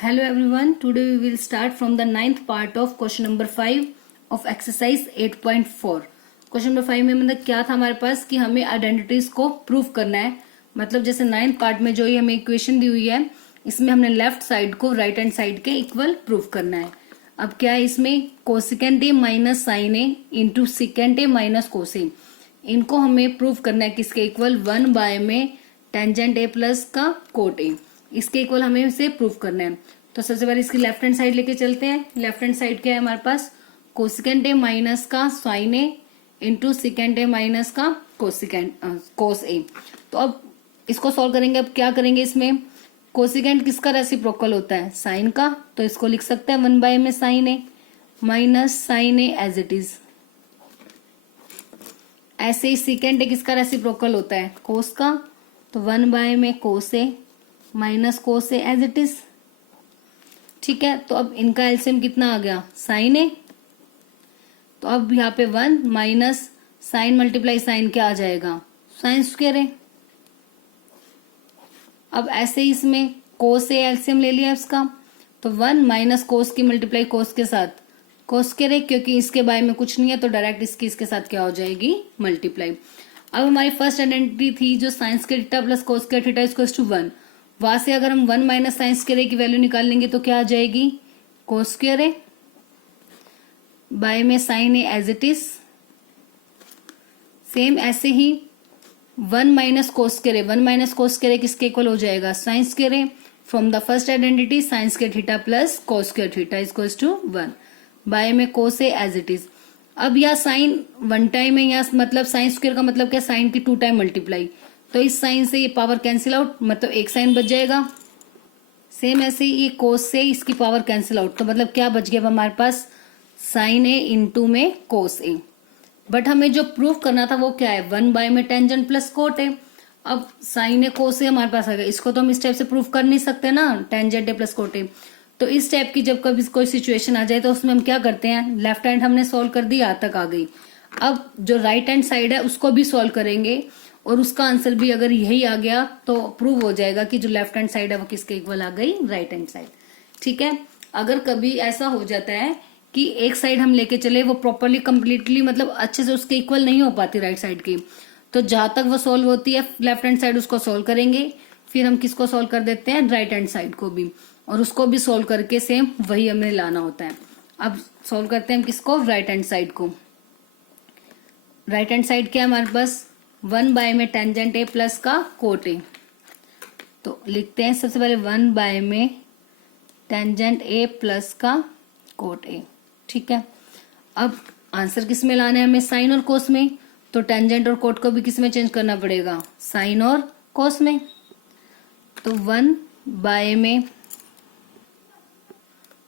Hello everyone, today we will start from the ninth part of question number 5 of exercise 8.4. Question number 5 में मतलब क्या था हमारे पास कि हमें आइडेंटिटीज को प्रूव करना है। मतलब जैसे नाइन्थ पार्ट में जो ये हमें इक्वेशन दी हुई है इसमें हमने लेफ्ट साइड को राइट हैंड साइड के इक्वल प्रूव करना है। अब क्या है इसमें कोसेकेंट ए माइनस साइन ए इंटू सिकेंट ए माइनस कोस ए, इनको हमें प्रूव करना है किसके इक्वल 1 बाय में टेंजेंट ए प्लस का कोट ए, इसके इक्वल हमें इसे प्रूव करना है। तो सबसे पहले इसकी लेफ्ट हैंड साइड लेके चलते हैं। लेफ्ट हैंड साइड क्या है हमारे पास कोसेकेंट ए माइनस का साइन ए इंटू सिकेंट ए माइनस का कोस ए। तो अब इसको सॉल्व करेंगे। अब क्या करेंगे इसमें कोसेकेंट किसका रेसिप्रोकल होता है साइन का, तो इसको लिख सकते हैं 1 बाय में sine A minus sine A as it is. ऐसे ही सिकेंट ए किसका रेसिप्रोकल होता है कोस का, तो 1 बाय में cos A minus cos A as it is. ठीक है, तो अब इनका एलसीएम कितना आ गया साइन ए, तो अब यहाँ पे 1 माइनस साइन मल्टीप्लाई साइन क्या आ जाएगा साइन स्क्वायर ए। अब ऐसे ही इसमें कोस ए एलसीएम ले लिया इसका, तो 1 माइनस कोस की मल्टीप्लाई कोस के साथ कोस स्क्वायर ए, क्योंकि इसके बाय में कुछ नहीं है तो डायरेक्ट इसके साथ क्या हो जाएगी मल्टीप्लाई। अब हमारी फर्स्ट आइडेंटिटी थी जो sine square theta plus cos square theta equals to 1, वहां से अगर हम 1 माइनस साइन स्क्वायर ए की वैल्यू निकाल लेंगे तो क्या आ जाएगी कोस स्क्वायर ए बाय में sine A as it is. Same ऐसे ही 1 minus cos square A, 1 minus cos square A किसके इक्वल हो जाएगा sine square A. From the first identity sine square theta plus cos square theta equals to 1 by में cos A as it is. अब यह sign 1 time है, या मतलब sine square का मतलब क्या साइन की 2 टाइम मल्टीप्लाई, तो इस साइन से ये पावर कैंसिल आउट, मतलब एक साइन बच जाएगा। सेम ऐसे ही ये कोस से इसकी पावर कैंसिल आउट, तो मतलब क्या बच गया हमारे पास साइन ए इंटू में कोस ए। बट हमें जो प्रूफ करना था वो क्या है 1 बाय में टेंजेंट प्लस कोट ए। अब साइन ए कोस ए हमारे पास आ गया, इसको तो हम इस टाइप से प्रूफ कर नहीं सकते ना tangent A plus cot A. तो इस टाइप की जब कभी कोई सिचुएशन आ जाए तो उसमें हम क्या करते हैं लेफ्ट हैंड हमने सॉल्व कर दी, यहाँ तक आ गई। अब जो राइट हैंड साइड है उसको भी सॉल्व करेंगे और उसका आंसर भी अगर यही आ गया तो प्रूव हो जाएगा कि जो लेफ्ट हैंड साइड है वो किसके इक्वल आ गई राइट हैंड साइड। ठीक है, अगर कभी ऐसा हो जाता है कि एक साइड हम लेके चले वो प्रॉपरली कंप्लीटली मतलब अच्छे से उसके इक्वल नहीं हो पाती राइट साइड की, तो जहां तक वो सॉल्व होती है लेफ्ट हैंड साइड उसको सॉल्व करेंगे, फिर हम किसको सॉल्व कर देते हैं राइट हैंड साइड को भी, और उसको भी सॉल्व करके सेम वही हमें लाना होता है। अब सॉल्व करते हैं किसको राइट हैंड साइड को। राइट हैंड साइड क्या है हमारे पास 1 बाय में टेंजेंट ए प्लस का कोट ए, तो लिखते हैं सबसे पहले 1 बाय में टेंजेंट ए प्लस का कोट ए। ठीक है, अब आंसर किस में लाना है हमें साइन और कोस में, तो टेंजेंट और कोट को भी किस में चेंज करना पड़ेगा साइन और कोस में। तो 1 बाय में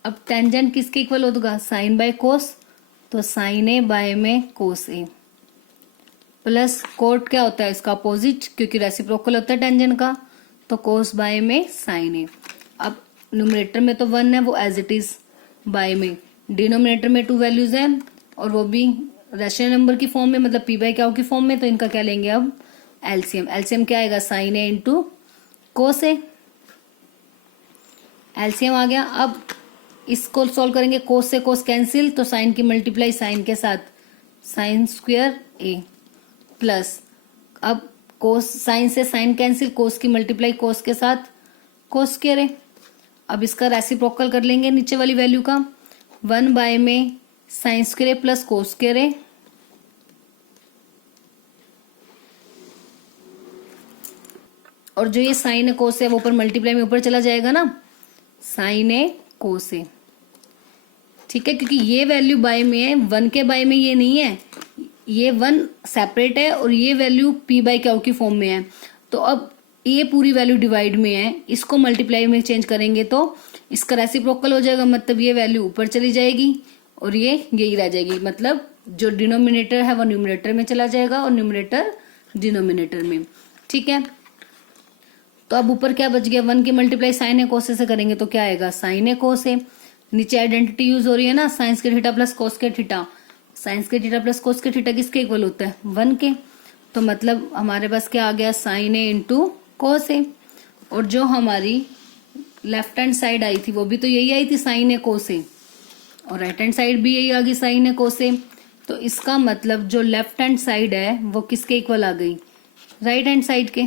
अब टेंजेंट किसके इक्वल होगा साइन बाय कोस, तो साइन ए बाय में कोस ए प्लस कोट क्या होता है इसका अपोजिट, क्योंकि रेसिप्रोकल होता है टेंजेंट का, तो कोस बाय में साइन ए। अब न्यूमरेटर में तो 1 है वो एज इट इज, बाय में डिनोमिनेटर में 2 वैल्यूज हैं और वो भी रेशनल नंबर की फॉर्म में, मतलब पी बाय क्यू की फॉर्म में, तो इनका क्या लेंगे अब एलसीएम। एलसीएम क्या आएगा साइन ए इंटू कोस ए, एलसीएम आ गया। अब इसको सॉल्व करेंगे कोस से कोस कैंसिल, तो साइन की मल्टीप्लाई साइन के साथ साइन स्क्वायर ए प्लस, अब कोस साइन से साइन कैंसिल, कोस की मल्टीप्लाई कोस के साथ कोस स्क्वायर ए। अब इसका रेसिप्रोकल कर लेंगे नीचे वाली वैल्यू का 1 बाय में साइन स्क्वायर ए प्लस कोस स्क्वायर ए, और जो ये साइन है कोस है वो ऊपर मल्टीप्लाई में ऊपर चला जाएगा ना साइन ए कोस ए। ठीक है, क्योंकि ये वैल्यू बाय में है 1 के बाय में ये नहीं है, ये 1 सेपरेट है और ये वैल्यू पी बाय क्यू की फॉर्म में है, तो अब ये पूरी वैल्यू डिवाइड में है, इसको मल्टीप्लाई में चेंज करेंगे तो इसका रेसिप्रोकल हो जाएगा, मतलब ये वैल्यू ऊपर चली जाएगी और ये यही रह जाएगी, मतलब जो डिनोमिनेटर है वो न्यूमरेटर में चला जाएगा और न्यूमरेटर डिनोमिनेटर में। ठीक है, तो अब ऊपर क्या बच गया 1 की मल्टीप्लाई साइन ए कोस से करेंगे तो क्या आएगा साइन ए कोस ए। नीचे आइडेंटिटी यूज हो रही है ना साइंस के थीटा प्लस कोस के थीटा, साइंस के थीटा प्लस कोस के थीटा किसके इक्वल होता है 1 के, तो मतलब हमारे पास क्या आ गया साइन ए इंटू कोस ए। और जो हमारी लेफ्ट हैंड साइड आई थी वो भी तो यही आई थी साइन ए को से, और राइट हैंड साइड भी यही आ गई साइन ए को से। तो इसका मतलब जो लेफ्ट हैंड साइड है वो किसके इक्वल आ गई, राइट हैंड साइड के।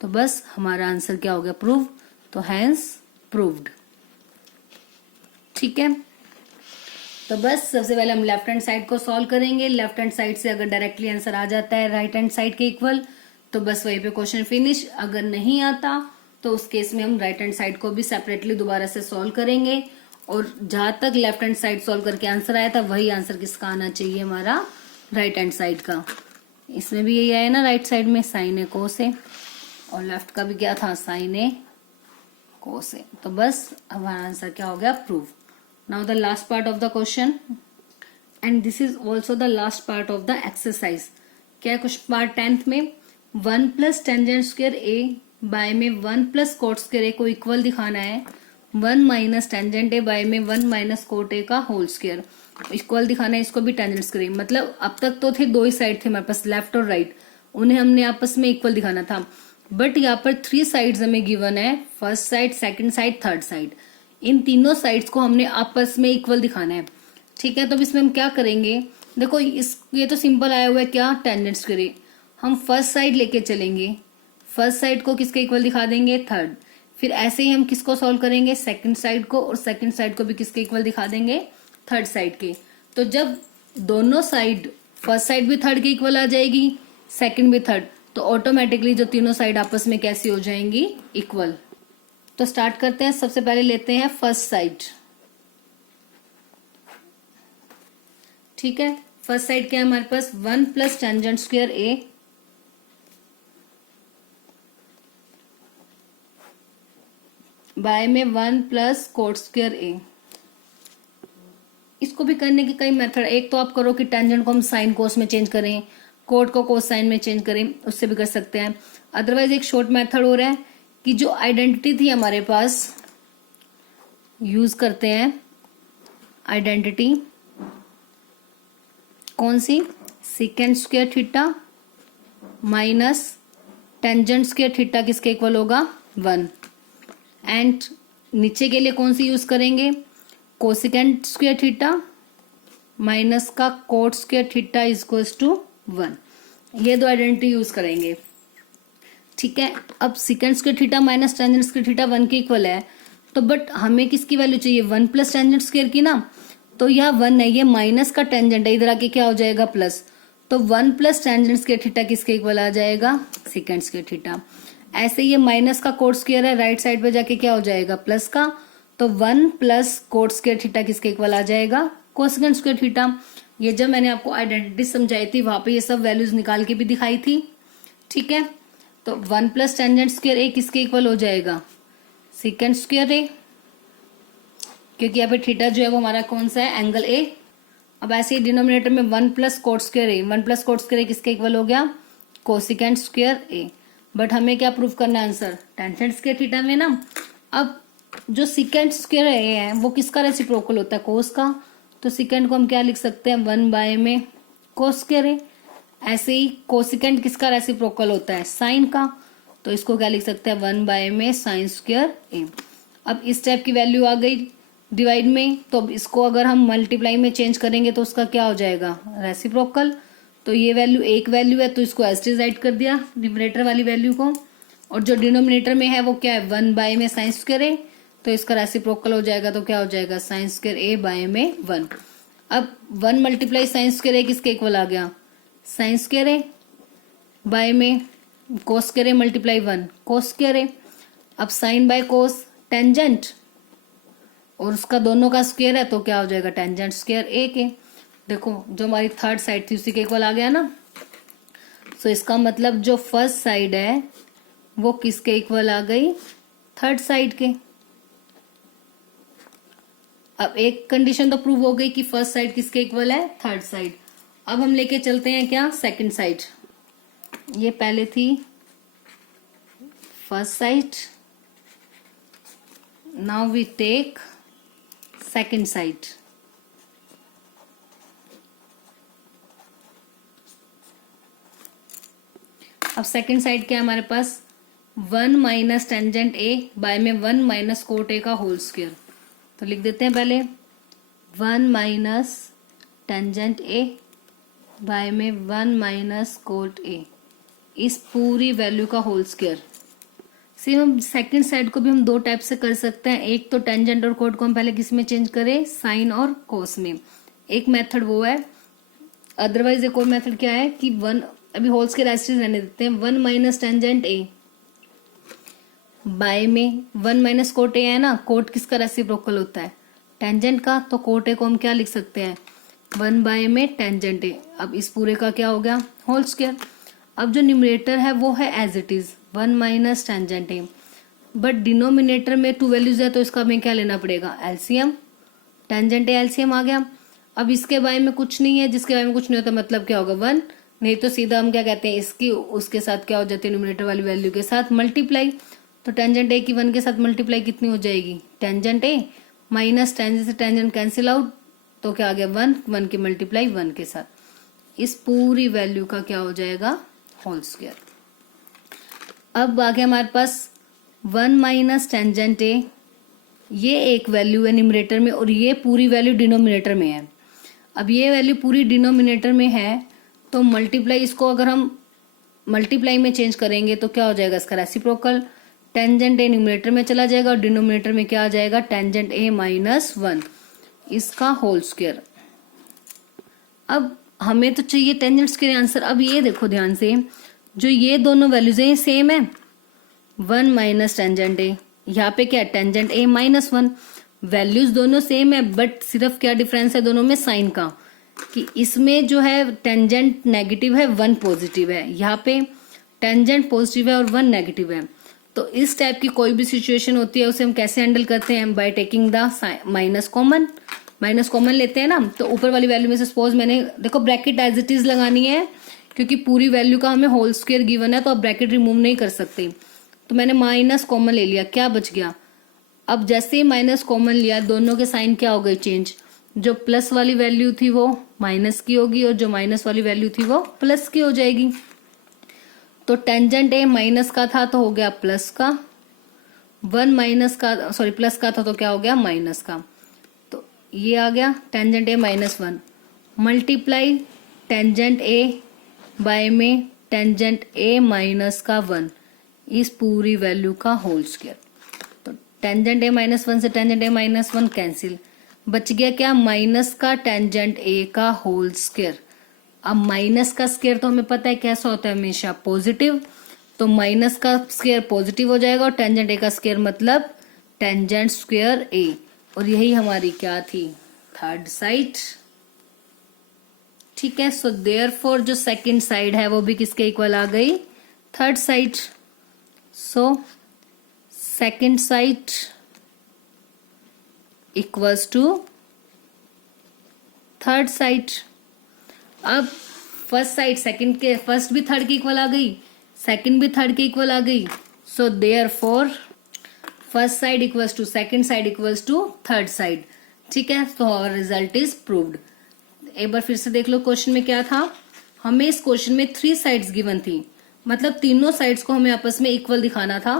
तो बस हमारा आंसर क्या हो गया, प्रूव। तो हैंस प्रूव्ड। ठीक है, तो बस सबसे पहले हम लेफ्ट हैंड साइड को सॉल्व करेंगे। लेफ्ट हैंड साइड से अगर डायरेक्टली आंसर आ जाता है राइट हैंड साइड के इक्वल तो बस वहीं पे क्वेश्चन फिनिश। अगर नहीं आता तो उस केस में हम राइट हैंड साइड को भी सेपरेटली दोबारा से सॉल्व करेंगे, और जहां तक लेफ्ट हैंड साइड सॉल्व करके आंसर आया था वही आंसर किसका आना चाहिए, हमारा राइट हैंड साइड का। इसमें भी यही आया ना, राइट साइड में साइन ए को से, और लेफ्ट का भी क्या था, साइन ए को से। तो बस हमारा आंसर क्या हो गया, prove. Now the last part of the question, and this is also the last part of the exercise. क्या है कुछ पार्ट 10th में, 1 plus tangent square A by में 1 प्लस कोट स्क्वायर ए को इक्वल दिखाना है 1 माइनस टेंजेंट ए बाय में 1 minus cot A का होल स्क्वायर। इक्वल दिखाना है इसको भी टेंजेंट स्क्वायर। मतलब अब तक तो थे दो ही साइड थे हमारे पास, लेफ्ट और राइट, उन्हें हमने आपस में इक्वल दिखाना था। बट यहाँ पर 3 साइड्स हमें गिवन है, first side, second side, third side. इन तीनों साइड्स को हमने आपस में इक्वल दिखाना है। ठीक है, तो इसमें हम क्या करेंगे, देखो ये तो सिंपल आया हुआ है क्या, टेंजेंट स्क्वायर। हम फर्स्ट साइड लेके चलेंगे, फर्स्ट साइड को किसके इक्वल दिखा देंगे, थर्ड। फिर ऐसे ही हम किसको सॉल्व करेंगे, सेकंड साइड को, और सेकंड साइड को भी किसके इक्वल दिखा देंगे, थर्ड साइड के। तो जब दोनों साइड, फर्स्ट साइड भी थर्ड के इक्वल आ जाएगी, सेकंड भी थर्ड, तो ऑटोमेटिकली जो तीनों साइड आपस में कैसी हो जाएंगी, इक्वल। तो स्टार्ट करते हैं, सबसे पहले लेते हैं फर्स्ट साइड। ठीक है, फर्स्ट साइड क्या है हमारे पास, 1 plus tangent square A by में 1 प्लस कोट स्क्वायर ए। इसको भी करने के कई मेथड, एक तो आप करो कि टेंजेंट को हम साइन कोस में चेंज करें, कोट को कोस साइन में चेंज करें, उससे भी कर सकते हैं। अदरवाइज एक शॉर्ट मेथड हो रहा है कि जो आइडेंटिटी थी हमारे पास, यूज करते हैं आइडेंटिटी, कौन सी, secant square theta minus tangent square theta किसके इक्वल होगा, 1। एंड नीचे के लिए कौन सी यूज करेंगे, कोसिकेंट स्क्वायर थीटा माइनस का cot square theta equals to 1। ये दो आइडेंटिटी यूज करेंगे। ठीक है, अब secant square theta minus tangent square theta 1 के इक्वल है, तो बट हमें किसकी वैल्यू चाहिए, 1 प्लस टेंजेंट स्क्वायर की ना। तो यह 1 है, ये माइनस का टेंजेंट है, इधर आके क्या हो जाएगा, प्लस। तो 1 प्लस टेंजेंट स्क्वायर थीटा किसके इक्वल आ जाएगा, सीकेंट स्क्वायर थीटा। ऐसे ये माइनस का कोट स्क्वायर है, राइट साइड पे जाके क्या हो जाएगा, प्लस का। तो 1 प्लस कोट स्क्वायर थीटा किसके इक्वल आ जाएगा, कोसेकेंट स्क्वायर थीटा। ये जब मैंने आपको आइडेंटिटी समझाई थी वहां पे ये सब वैल्यूज निकाल के भी दिखाई थी। ठीक है, तो 1 प्लस टेंजेंट स्क्वायर ए किसके इक्वल हो जाएगा, सीकेंट स्क्वायर ए, क्योंकि यहाँ पे थीटा जो है वो हमारा कौन सा है, एंगल ए। अब ऐसे ही डिनोमिनेटर में 1 plus coat square A, 1 plus coat square A किसके इक्वल हो गया, कोसिकेंट स्क्वायर ए। बट हमें क्या प्रूव करना है, आंसर टेंजेंट स्क्वायर थीटा में ना। अब जो सीकेंट स्क्वायर ए है वो किसका रेसिप्रोकल होता है, कोस का। तो सीकेंट को हम क्या लिख सकते हैं, 1 बाय में कोस स्क्वायर ए। ऐसे ही कोसिकेंट किसका रेसिप्रोकल होता है, साइन का। तो इसको क्या लिख सकते हैं, 1 बाय में साइन स्क्वायर ए। अब इस टाइप की वैल्यू आ गई डिवाइड में, तो अब इसको अगर हम मल्टीप्लाई में चेंज करेंगे तो उसका क्या हो जाएगा, रेसिप्रोकल। तो ये वैल्यू एक वैल्यू है, तो इसको एज इट इज राइट कर दिया न्यूमरेटर वाली वैल्यू को, और जो डिनोमिनेटर में है वो क्या है, 1 बाय में साइन स्क्वायर ए। तो इसका रेसिप्रोकल हो जाएगा, तो क्या हो जाएगा, साइन स्क्वायर ए बाय में 1। अब 1 मल्टीप्लाई साइन स्क्वायर ए किसके इक्वल आ गया, साइन स्क्वायर ए बाय में कोस square A multiply 1 cos square ए। अब साइन बाय कोस टेंजेंट, और उसका दोनों का स्क्वायर है, तो क्या हो जाएगा, टेंजेंट स्क्वायर ए के। देखो जो हमारी थर्ड साइड थी उसी के इक्वल आ गया ना। सो इसका मतलब जो फर्स्ट साइड है वो किसके इक्वल आ गई, थर्ड साइड के। अब एक कंडीशन तो प्रूव हो गई कि फर्स्ट साइड किसके इक्वल है, थर्ड साइड। अब हम लेके चलते हैं क्या, सेकंड साइड। ये पहले थी first side, now we take second side. अब सेकंड साइड क्या है हमारे पास, 1 माइनस टेंजेंट ए बाय में 1 माइनस कोट ए का होल स्क्वायर। तो लिख देते हैं पहले 1 माइनस टेंजेंट ए बाय में 1 माइनस कोट ए, इस पूरी वैल्यू का होल स्क्वायर। सेम हम सेकंड साइड को भी हम दो टाइप से कर सकते हैं। एक तो टेंजेंट और कोट को हम पहले किस में चेंज करें, साइन और कोस में। एक मेथड वो है, अदरवाइज एक और मेथड क्या है कि 1 अभी होल स्क्वायर ऐसे रहने देते हैं, 1 माइनस टेंजेंट ए बाय में 1 माइनस कोट ए है ना, कोट किसका रेसिप्रोकल होता है, टेंजेंट का, तो कोट ए को हम क्या लिख सकते हैं 1 बाय में टेंजेंट ए। अब इस पूरे का क्या हो गया, होल स्क्वायर। अब जो न्यूमरेटर है वो है as it is 1 minus tangent A, but denominator में 2 वैल्यूज है तो इसका हमें क्या लेना पड़ेगा, एलसीएम। टेंजेंट ए एलसीएम आ गया। अब इसके बारे में कुछ नहीं है, जिसके बारे में कुछ नहीं होता मतलब क्या होगा 1, नहीं तो सीधा हम क्या कहते हैं इसकी उसके साथ क्या हो जाती है, न्यूमरेटर वाली वैल्यू के साथ मल्टीप्लाई। तो टेंजेंट ए की 1 के साथ मल्टीप्लाई कितनी हो जाएगी, टेंजेंट ए माइनस टेंजेंट से टेंजेंट कैंसिल आउट, तो क्या आ गया 1 की मल्टीप्लाई 1 के साथ, इस पूरी वैल्यू का क्या हो जाएगा, होल स्क्वायर। अब आ गया हमारे पास 1 माइनस टेंजेंट ए, ये एक वैल्यू है न्यूमरेटर में और ये पूरी वैल्यू डिनोमिनेटर में है। अब ये वैल्यू पूरी डिनोमिनेटर में है तो मल्टीप्लाई, इसको अगर हम मल्टीप्लाई में चेंज करेंगे तो क्या हो जाएगा इसका रेसिप्रोकल, टेंजेंट ए न्यूमरेटर में चला जाएगा और डिनोमिनेटर में क्या आ जाएगा, टेंजेंट ए माइनस 1, इसका होल स्क्वायर। अब हमें तो चाहिए टेंजेंट्स के आंसर। अब ये देखो ध्यान से, जो ये दोनों वैल्यूज हैं सेम है, 1 माइनस टेंजेंट ए, यहाँ पे क्या है टेंजेंट ए माइनस 1, वैल्यूज दोनों सेम है बट सिर्फ क्या डिफरेंस है दोनों में, साइन का, कि इसमें जो है टेंजेंट नेगेटिव है 1 पॉजिटिव है, यहाँ पे टेंजेंट पॉजिटिव है और 1 नेगेटिव है। तो इस टाइप की कोई भी सिचुएशन होती है उसे हम कैसे हैंडल करते हैं, by taking the minus common. Minus common लेते हैं ना, तो ऊपर वाली वैल्यू में से सपोज मैंने देखो ब्रैकेट एज इट इज लगानी है क्योंकि पूरी वैल्यू का हमें होल स्क्वायर गिवन है तो आप ब्रैकेट रिमूव नहीं कर सकते। तो मैंने माइनस कॉमन ले लिया, क्या बच गया, अब जैसे ही माइनस कॉमन लिया दोनों के साइन क्या हो गए चेंज, जो प्लस वाली वैल्यू थी वो माइनस की होगी और जो माइनस वाली वैल्यू थी वो प्लस की हो जाएगी। तो टेंजेंट ए माइनस का था तो हो गया प्लस का, 1 माइनस का सॉरी प्लस का था तो क्या हो गया माइनस का, तो ये आ गया tangent A minus 1 multiply tangent A by में टेंजेंट ए माइनस का 1, इस पूरी वैल्यू का होल स्क्वायर। तो टेंजेंट ए माइनस 1 से टेंजेंट ए माइनस 1 कैंसिल, बच गया क्या माइनस का टेंजेंट ए का होल स्क्वायर। अब माइनस का स्क्वायर तो हमें पता है कैसा होता है हमेशा पॉजिटिव, तो माइनस का स्क्वायर पॉजिटिव हो जाएगा और टेंजेंट ए का स्क्वायर मतलब टेंजेंट स्क्वायर ए, और यही हमारी क्या थी थर्ड साइड। ठीक है, सो देयरफॉर जो सेकंड साइड है वो भी किसके इक्वल आ गई, third side. So second side equals to third side. अब फर्स्ट साइड सेकंड के फर्स्ट भी थर्ड के इक्वल आ गई, सेकंड भी थर्ड के इक्वल आ गई, so therefore first side equals to second side equals to third side. ठीक है, तो आवर रिजल्ट इज प्रूव्ड। एक बार फिर से देख लो क्वेश्चन में क्या था, हमें इस क्वेश्चन में 3 साइड्स गिवन थी, मतलब तीनों साइड्स को हमें आपस में इक्वल दिखाना था।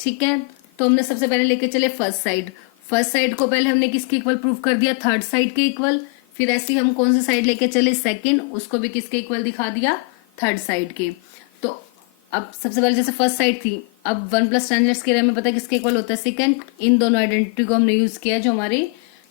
ठीक है, तो हमने सबसे पहले लेके चले फर्स्ट साइड, फर्स्ट साइड को पहले हमने किसके इक्वल प्रूव कर दिया, थर्ड साइड के इक्वल। फिर ऐसे ही हम कौन सी साइड लेके चले सेकंड, उसको भी किसके इक्वल दिखा दिया, थर्ड साइड के। तो अब सबसे पहले जैसे फर्स्ट साइड थी, अब 1 प्लस टेंजेंट्स के हमें पता है किसके इक्वल होता है सेकंड। इन दोनों आइडेंटिटी को हमने यूज किया जो हमारी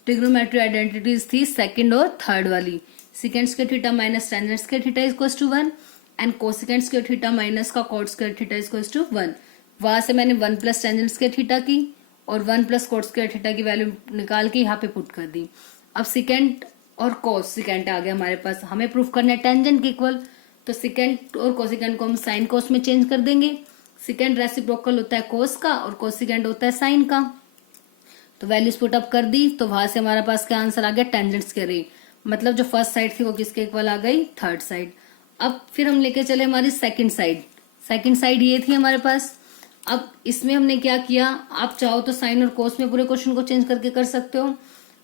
ट्रिग्नोमेट्री आइडेंटिटीज थी सेकंड और थर्ड वाली। Secant square theta minus tangent square theta equals to 1 and cosecant square theta minus का cot square theta equals to 1। वहां से मैंने 1 प्लस टेंजेंट स्क्वायर थीटा की और 1 प्लस कॉट स्क्वायर थीटा की वैल्यू निकाल के यहाँ पे पुट कर दी। अब सेकंड और कोसेकेंट आ गया हमारे पास, हमें प्रूफ करना है टेंजेंट के इक्वल, तो सेकंड और कोसेकेंट को हम साइन कोस में चेंज कर देंगे। सेकंड रेसिप्रोकल होता है कोस का और कोसेकेंट होता है साइन का। तो वैल्यूज पुट अप कर दी, तो वहां से हमारे पास क्या आंसर आ गया, टेंजेंट स्क्वायर ए, मतलब जो फर्स्ट साइड थी वो किसके इक्वल आ गई, थर्ड साइड। अब फिर हम लेके चले हमारी सेकंड साइड, सेकंड साइड ये थी हमारे पास। अब इसमें हमने क्या किया, आप चाहो तो साइन और कोस में पूरे क्वेश्चन को चेंज करके कर सकते हो,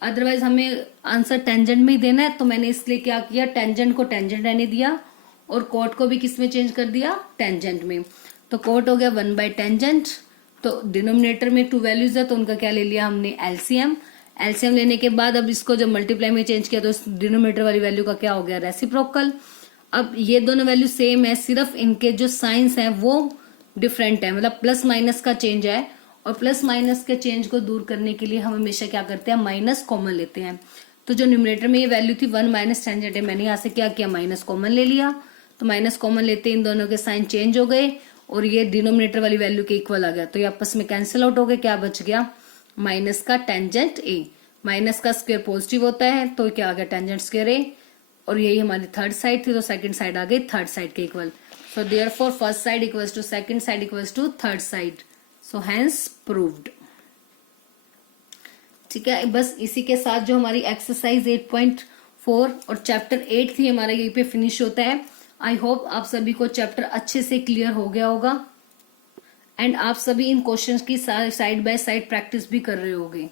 अदरवाइज हमें आंसर टेंजेंट में ही देना है, तो मैंने इसलिए क्या किया, टेंजेंट को टेंजेंट रहने दिया और कोट को भी किस में चेंज कर दिया, टेंजेंट में। तो कोट हो गया 1 बाय टेंजेंट। तो डिनोमिनेटर में 2 वैल्यूज है तो उनका क्या ले लिया हमने, एलसीएम। एलसीएम लेने के बाद अब इसको जब मल्टीप्लाई में चेंज किया तो इस डिनोमिनेटर वाली वैल्यू का क्या हो गया, रेसिप्रोकल। अब ये दोनों वैल्यू सेम है, सिर्फ इनके जो साइंस है वो डिफरेंट है, मतलब प्लस माइनस का चेंज है। और प्लस माइनस के चेंज को दूर करने के लिए हम हमेशा क्या करते हैं, माइनस कॉमन लेते हैं। तो जो न्यूमरेटर में ये वैल्यू थी 1 माइनस टेंजेंट है, मैंने यहाँ से क्या किया, माइनस कॉमन ले लिया। तो माइनस कॉमन लेते इन दोनों के साइन चेंज हो गए और ये डिनोमिनेटर वाली वैल्यू के इक्वल आ गया। तो ये आपस में कैंसिल आउट हो गए, क्या बच गया, माइनस का टेंजेंट ए। माइनस का स्क्वायर पॉजिटिव होता है तो क्या आ गया, टेंजेंट स्क्वायर ए। और यही हमारी थर्ड साइड थी तो सेकंड साइड आ गई थर्ड साइड के equal. So therefore first side equals to second side equals to third side. So hence proved. ठीक है, बस इसी के साथ जो हमारी एक्सरसाइज 8.4 और चैप्टर 8 थी हमारा यहीं पे फिनिश होता है। आई होप आप सभी को चैप्टर अच्छे से क्लियर हो गया होगा एंड आप सभी इन क्वेश्चंस की साइड बाय साइड प्रैक्टिस भी कर रहे होंगे।